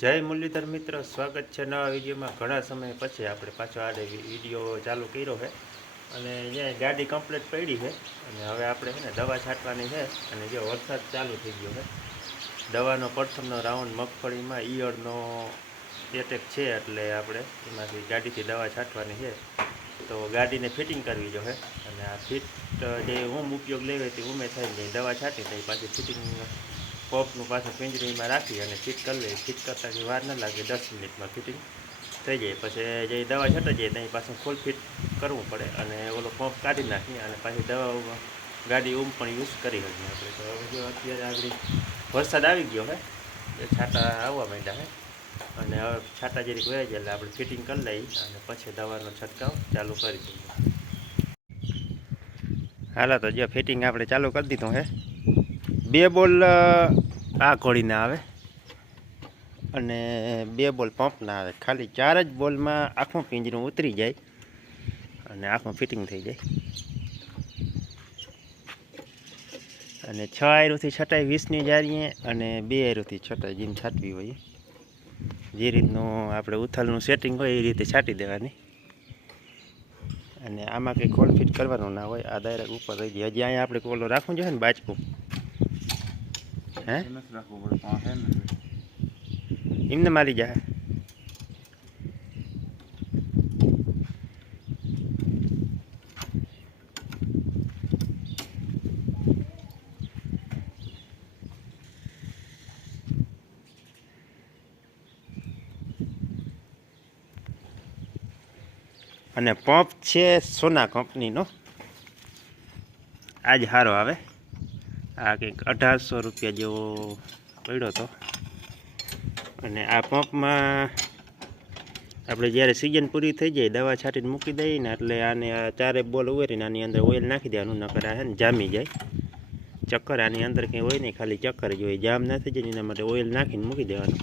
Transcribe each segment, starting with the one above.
જય મુરલીધર મિત્ર, સ્વાગત છે નવા વિડીયોમાં. ઘણા સમય પછી આપણે પાછો આ વીડિયો ચાલુ કર્યો છે અને અહીંયા ગાડી કમ્પ્લીટ પડી છે અને હવે આપણે છે ને દવા છાંટવાની છે અને જે વરસાદ ચાલુ થઈ ગયો છે. દવાનો પ્રથમનો રાઉન્ડ મગફળીમાં ઈયળનો એટેક છે એટલે આપણે એમાંથી ગાડીથી દવા છાંટવાની છે. તો ગાડીને ફિટિંગ કરવી જોઈએ અને આ ફિટ જે હોમ ઉપયોગ લેવે તે ઉમે થાય દવા છાંટી દઈ પાછી ફિટિંગ પોપનું પાછું પિંજરીમાં રાખી અને ફિટ કરી લઈએ ફિટ કરતાં જે વાર ન લાગે, દસ મિનિટમાં ફિટિંગ થઈ જાય. પછી જે દવા છટાઈ જાય, ત્યાં પાછું ફૂલ ફિટ કરવું પડે અને ઓલો પંપ કાઢી નાખી અને પાછી દવા ગાડી ઉમ પણ યુઝ કરી શકીએ આપણે. તો હવે જો અત્યારે આગળ વરસાદ આવી ગયો હે, એ છાંટા આવવા માંડ્યા હે. અને હવે છાંટા વહી જાય એટલે આપણે ફિટિંગ કરી લઈએ અને પછી દવાનો છંટકાવ ચાલુ કરી દઈએ. હાલો, તો જો ફિટિંગ આપણે ચાલુ કરી દીધું હે. બે બોલ આ ઘોડીના આવે અને બે બોલ પંપના આવે. ખાલી ચાર જ બોલમાં આખું પિંજરું ઉતરી જાય અને આખું ફિટિંગ થઈ જાય. અને છ આયરુથી છટાઈ વીસની જારીએ અને બે આયરુથી છટાઈ જેમ છાંટવી હોય. જે રીતનું આપણે ઉથલનું સેટિંગ હોય એ રીતે છાંટી દેવાની. અને આમાં કંઈ ખોલ ફિટ કરવાનું ના હોય, આ ડાયરેક્ટ ઉપર રહી જાય. હજી અહીંયા આપણે કોલો રાખવું જોઈએ ને બાજકું હે એમને મારી જાય અને પંપ છે સોના કંપનીનો આજ સારો આવે આ કંઈક અઢારસો રૂપિયા જેવો પડ્યો હતો. અને આ પંપમાં આપણે જ્યારે સિઝન પૂરી થઈ જાય દવા છાંટીને મૂકી દઈએ ને એટલે આને ચારે બોલ ઉવેરીને આની અંદર ઓઇલ નાખી દેવાનું, નકર આ જામી જાય. ચક્કર આની અંદર કંઈ હોય નહીં, ખાલી ચક્કર જ હોય. જામ ના થઈ જાય એના માટે ઓઇલ નાખીને મૂકી દેવાનું.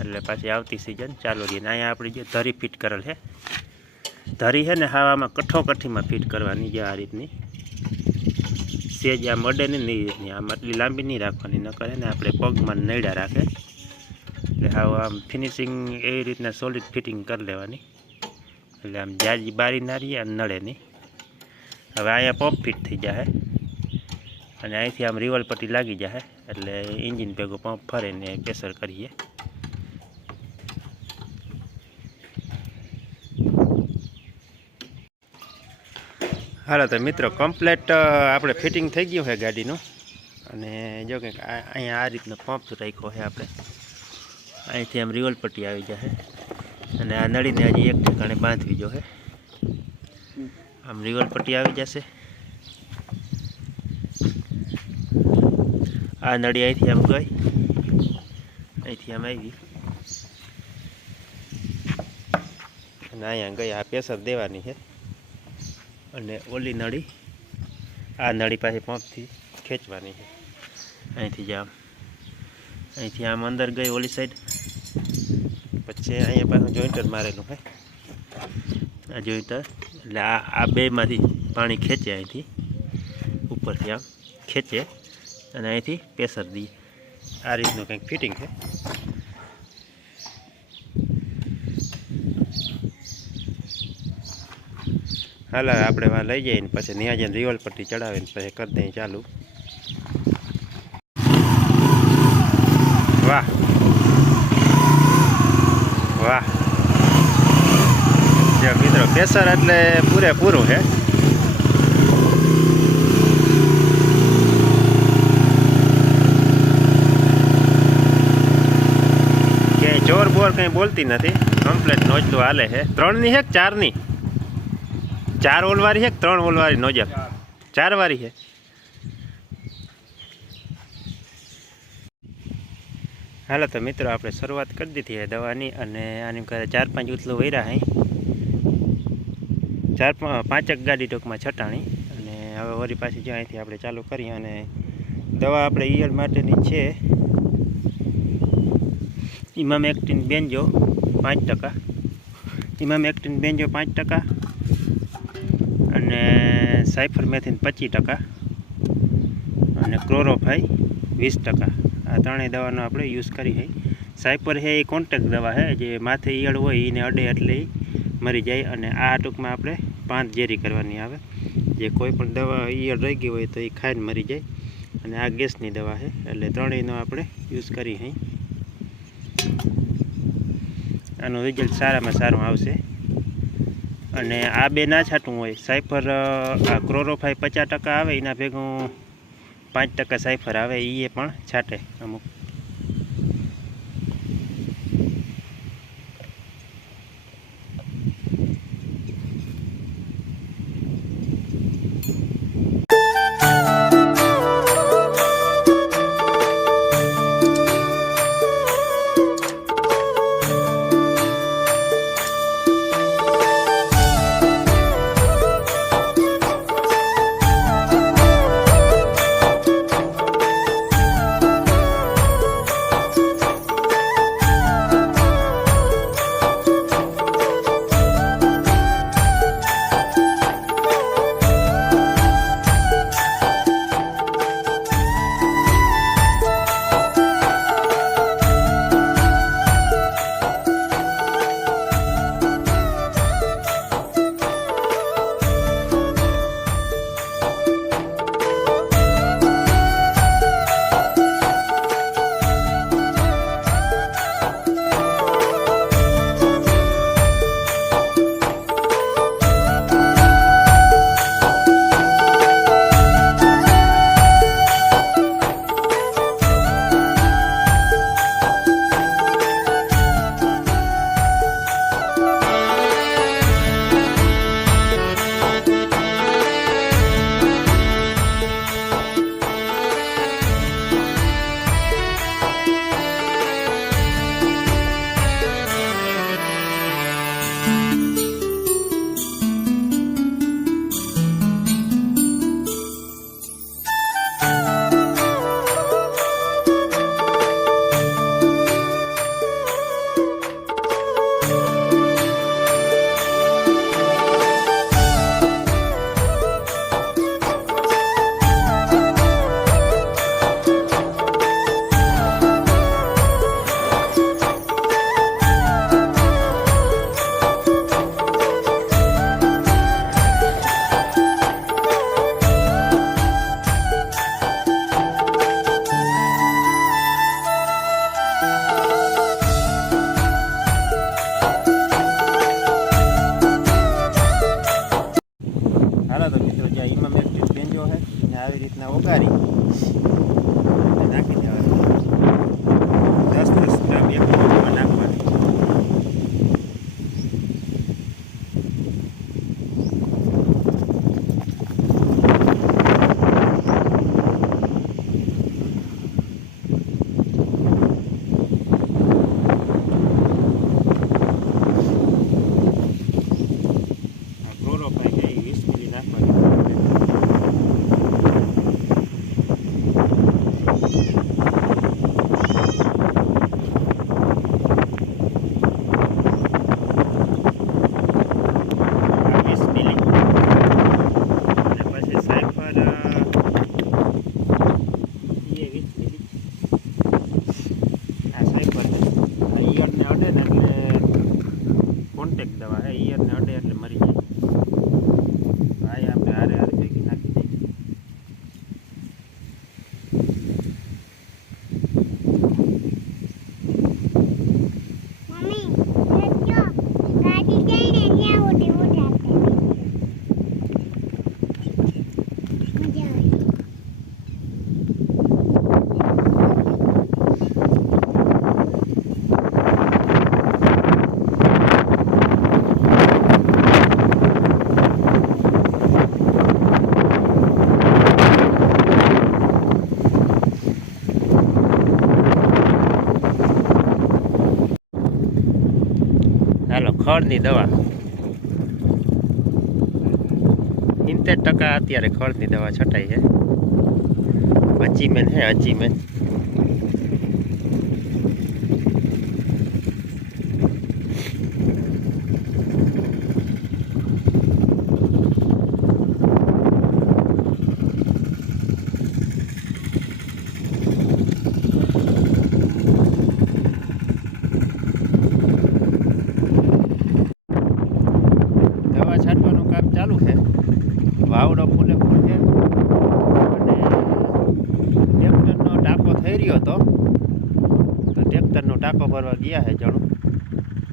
એટલે પાછી આવતી સિઝન ચાલુ રહીને અહીંયા આપણે જે ધરી ફિટ કરેલ છે ધરી છે ને હાવામાં કઠોકઠીમાં ફિટ કરવાની જે આ રીતની. સેજ આમ મળે ને નહીં આમ આટલી લાંબી નહીં રાખવાની ન કરે ને આપણે પગમાં નડ્યા રાખે. એટલે હાવ આમ ફિનિશિંગ એવી રીતના સોલિડ ફિટિંગ કરી લેવાની. એટલે આમ જાજી બારી ના અને નડે નહીં. હવે અહીંયા પંપ ફિટ થઈ જાય અને અહીંથી આમ રિવલ પટ્ટી લાગી જાય એટલે એન્જિન ભેગો પંપ ફરે ને પ્રેશર કરીએ. હાલો તો મિત્રો કમ્પ્લેટ આપણે ફિટિંગ થઈ ગયું છે ગાડીનું. અને જો કંઈક અહીંયા આ રીતનો પંપ રાખ્યો છે આપણે. અહીંથી આમ રિવલ પટ્ટી આવી જશે અને આ નળીને હજી એક ઠેકાણે બાંધવી જો છે. આમ રિવલ પટ્ટી આવી જશે. આ નળી અહીંથી આમ ગઈ. અહીંથી આમ આવી. અને અહીંયા ગઈ, આ પ્રેશર દેવાની છે. અને ઓલી નળી, આ નળી પાસે પંપથી ખેંચવાની છે. અહીંથી જ આમ. અહીંથી આમ અંદર ગઈ ઓલી સાઈડ પછી અહીંયા પાછું જોઈન્ટર મારેલું હોય આ જોઈન્ટર એટલે આ આ બેમાંથી પાણી ખેંચે અહીંથી. ઉપરથી આમ ખેંચે અને અહીંથી પ્રેશર દઈએ. આ રીતનું કંઈક ફિટિંગ છે. હાલ, આપણે વાં લઈ જઈએ ને પછી ત્યાં જઈને રિવલ પટ્ટી ચડાવીને પછી કરી દઈએ ચાલુ. વાહ. વાહ. જો મિત્રો, કેસર એટલે પૂરેપૂરું છે ક્યાંય જોર બોર કંઈ બોલતી નથી. કમ્પ્લેટ તો હાલે છે ત્રણની છે ચારની? ચાર ઓલવારી છે કે ત્રણ ઓલવારી? નોજલ ચાર. વારી છે. હાલો તો મિત્રો આપણે શરૂઆત કરી દીધી છે દવાની અને આની કરે ચાર પાંચ ઉથલું વૈરા હે. ચાર પાંચેક ગાડી ટૂંકમાં છટાણી અને હવે વળી પાછી જો અહીંથી આપણે ચાલુ કરીએ અને દવા આપણે ઈયળ માટેની છે. ઇમામ એક્ટિન બેન્જો પાંચ ટકા. ઇમામ એક્ટિન બેન્જો પાંચ ટકા. સાયફર મેથિન પચીસ ટકા અને ક્લોરોફાઈ વીસ ટકા. આ ત્રણેય દવાનો આપણે યુઝ કરી છે સાયપર છે એ કોન્ટેક દવા છે જે માથે ઈયળ હોય એને અડે એટલે મરી જાય અને આ ટૂંકમાં આપણે પાંચ ઝેરી કરવાની આવે. જે કોઈ પણ દવા ઈયળ રહી ગઈ હોય તો એ ખાઈને મરી જાય. અને આ ગેસની દવા છે એટલે ત્રણેયનો આપણે યુઝ કરી હઈ આનું રિઝલ્ટ સારામાં સારું આવશે. અને આ બે ના છાંટવું હોય. સાયફર આ ક્રોરોફાઈ પચાસ ટકા આવે, એના ભેગું પાંચ ટકા સાયફર આવે એ પણ છાંટે અમુક. ખડની દવા. સિત્તેર ટકા અત્યારે ખળની દવા છટાઈ છે. અચીમેન હે અચીમેન ટ્રેક્ટરનો ટાંકો ભરવા ગયા છે જાણું.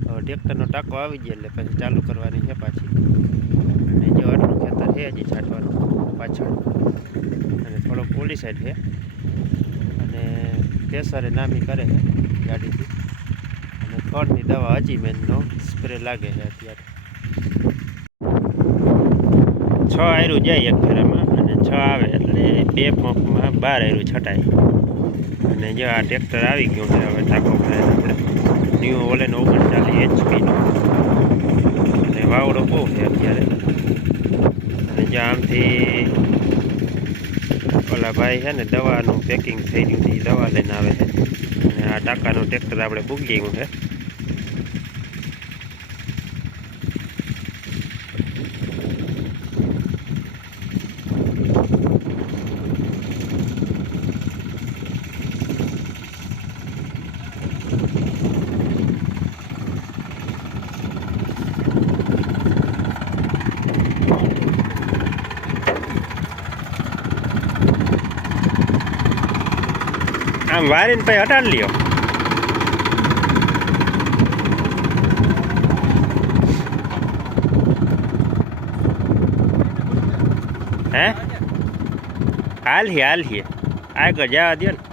હવે ટ્રેક્ટરનો ટાંકો આવી જાય એટલે પછી ચાલુ કરવાની છે પાછી. અને જો આટલું ખેતર છે હજી છાંટવાનું પાછળ. અને થોડોક ઓલી સાઈડ છે. અને કેસરે નામી કરે છે ગાડીથી. અને ખડની દવા હજી મેનનો સ્પ્રે લાગે છે અત્યારે. છ આયરું જાય એક ફેરામાં અને છ આવે એટલે બે પંપમાં બાર આયરું છટાય. અને જે આ ટ્રેક્ટર આવી ગયું છે, હવે ભરાય આપણે ન્યૂ ઓલેન ઓગણચાલીસ એચપીનો અને વાવડો બહુ છે અત્યારે. અને જે આમથી ઓલા ભાઈ છે ને દવાનું પેકિંગ થઈ ગયું છે દવા લઈને આવે છે. અને આ ટાંકાનું ટ્રેક્ટર આપણે ભૂગી ગયું છે. આમ વારીને પછી હટાડી લ્યો. હે? હાલ હી હાલ હી. આગળ જવા દો ને.